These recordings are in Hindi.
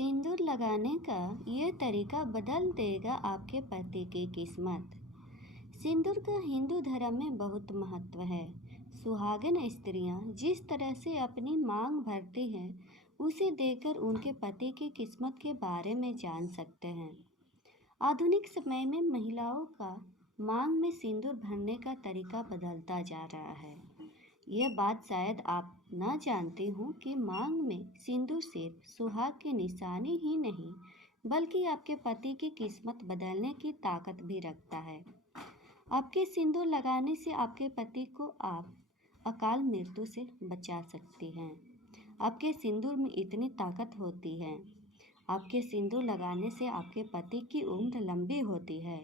सिंदूर लगाने का ये तरीका बदल देगा आपके पति की किस्मत। सिंदूर का हिंदू धर्म में बहुत महत्व है। सुहागन स्त्रियां जिस तरह से अपनी मांग भरती हैं, उसे देखकर उनके पति की किस्मत के बारे में जान सकते हैं। आधुनिक समय में महिलाओं का मांग में सिंदूर भरने का तरीका बदलता जा रहा है। यह बात शायद आप न जानते हो कि मांग में सिंदूर सिर्फ सुहाग की निशानी ही नहीं, बल्कि आपके पति की किस्मत बदलने की ताकत भी रखता है। आपके सिंदूर लगाने से आपके पति को आप अकाल मृत्यु से बचा सकती हैं। आपके सिंदूर में इतनी ताकत होती है। आपके सिंदूर लगाने से आपके पति की उम्र लंबी होती है,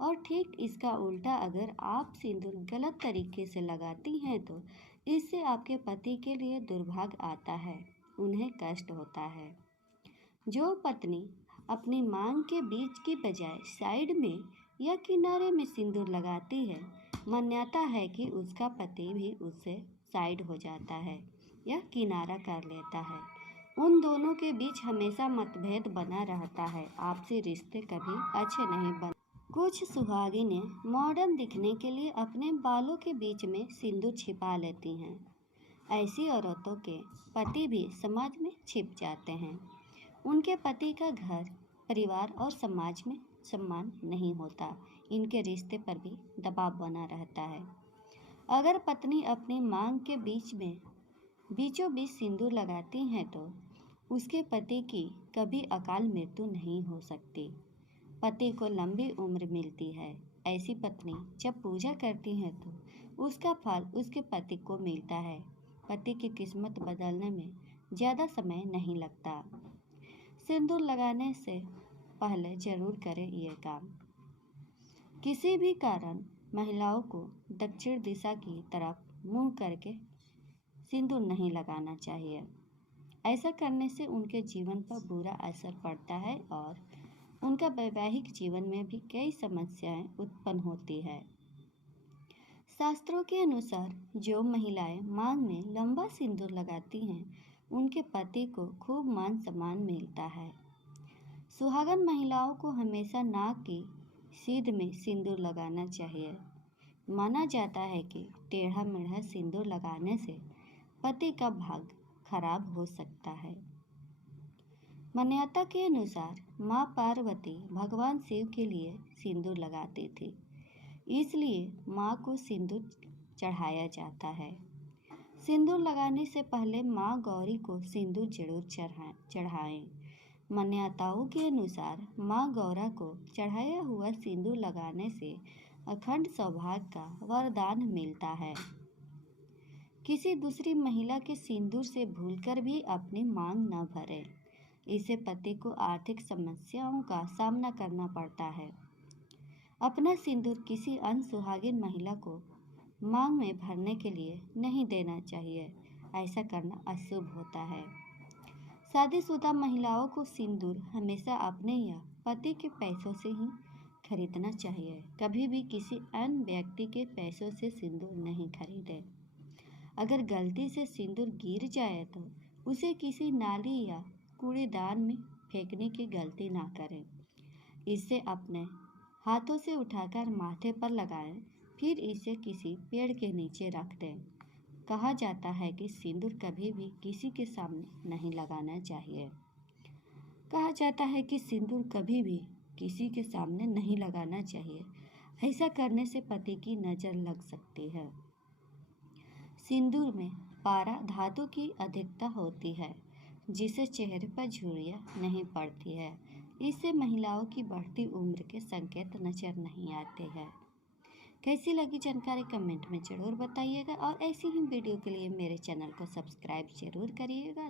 और ठीक इसका उल्टा अगर आप सिंदूर गलत तरीके से लगाती हैं तो इससे आपके पति के लिए दुर्भाग्य आता है, उन्हें कष्ट होता है। जो पत्नी अपनी मांग के बीच की बजाय साइड में या किनारे में सिंदूर लगाती है, मान्यता है कि उसका पति भी उससे साइड हो जाता है या किनारा कर लेता है। उन दोनों के बीच हमेशा मतभेद बना रहता है। आपसी रिश्ते कभी अच्छे नहीं बन। कुछ सुहागिनें मॉडर्न दिखने के लिए अपने बालों के बीच में सिंदूर छिपा लेती हैं। ऐसी औरतों के पति भी समाज में छिप जाते हैं। उनके पति का घर, परिवार और समाज में सम्मान नहीं होता। इनके रिश्ते पर भी दबाव बना रहता है। अगर पत्नी अपनी मांग के बीचों बीच सिंदूर लगाती हैं तो उसके पति की कभी अकाल मृत्यु नहीं हो सकती। पति को लंबी उम्र मिलती है। ऐसी पत्नी जब पूजा करती है तो उसका फल उसके पति को मिलता है। पति की किस्मत बदलने में ज़्यादा समय नहीं लगता। सिंदूर लगाने से पहले जरूर करें ये काम। किसी भी कारण महिलाओं को दक्षिण दिशा की तरफ मुंह करके सिंदूर नहीं लगाना चाहिए। ऐसा करने से उनके जीवन पर बुरा असर पड़ता है और उनका वैवाहिक जीवन में भी कई समस्याएं उत्पन्न होती है। शास्त्रों के अनुसार जो महिलाएं मांग में लंबा सिंदूर लगाती हैं, उनके पति को खूब मान सम्मान मिलता है। सुहागन महिलाओं को हमेशा नाक की सीध में सिंदूर लगाना चाहिए। माना जाता है कि टेढ़ा मेढ़ा सिंदूर लगाने से पति का भाग्य खराब हो सकता है। मान्यता के अनुसार माँ पार्वती भगवान शिव के लिए सिंदूर लगाती थी, इसलिए माँ को सिंदूर चढ़ाया जाता है। सिंदूर लगाने से पहले माँ गौरी को सिंदूर जरूर चढ़ाएं। मान्यताओं के अनुसार माँ गौरा को चढ़ाया हुआ सिंदूर लगाने से अखंड सौभाग्य का वरदान मिलता है। किसी दूसरी महिला के सिंदूर से भूलकर भी अपनी मांग न भरें। इससे पति को आर्थिक समस्याओं का सामना करना पड़ता है। अपना सिंदूर किसी अन्य सुहागिन महिला को मांग में भरने के लिए नहीं देना चाहिए। ऐसा करना अशुभ होता है। शादीशुदा महिलाओं को सिंदूर हमेशा अपने या पति के पैसों से ही खरीदना चाहिए। कभी भी किसी अन्य व्यक्ति के पैसों से सिंदूर नहीं खरीदें। अगर गलती से सिंदूर गिर जाए तो उसे किसी नाली या कूड़ेदान में फेंकने की गलती ना करें। इसे अपने हाथों से उठाकर माथे पर लगाएं, फिर इसे किसी पेड़ के नीचे रख दें। कहा जाता है कि सिंदूर कभी भी किसी के सामने नहीं लगाना चाहिए। कहा जाता है कि सिंदूर कभी भी किसी के सामने नहीं लगाना चाहिए। ऐसा करने से पति की नज़र लग सकती है। सिंदूर में पारा धातु की अधिकता होती है, जिससे चेहरे पर झुर्रियाँ नहीं पड़ती है। इससे महिलाओं की बढ़ती उम्र के संकेत नजर नहीं आते हैं। कैसी लगी जानकारी कमेंट में ज़रूर बताइएगा, और ऐसी ही वीडियो के लिए मेरे चैनल को सब्सक्राइब जरूर करिएगा।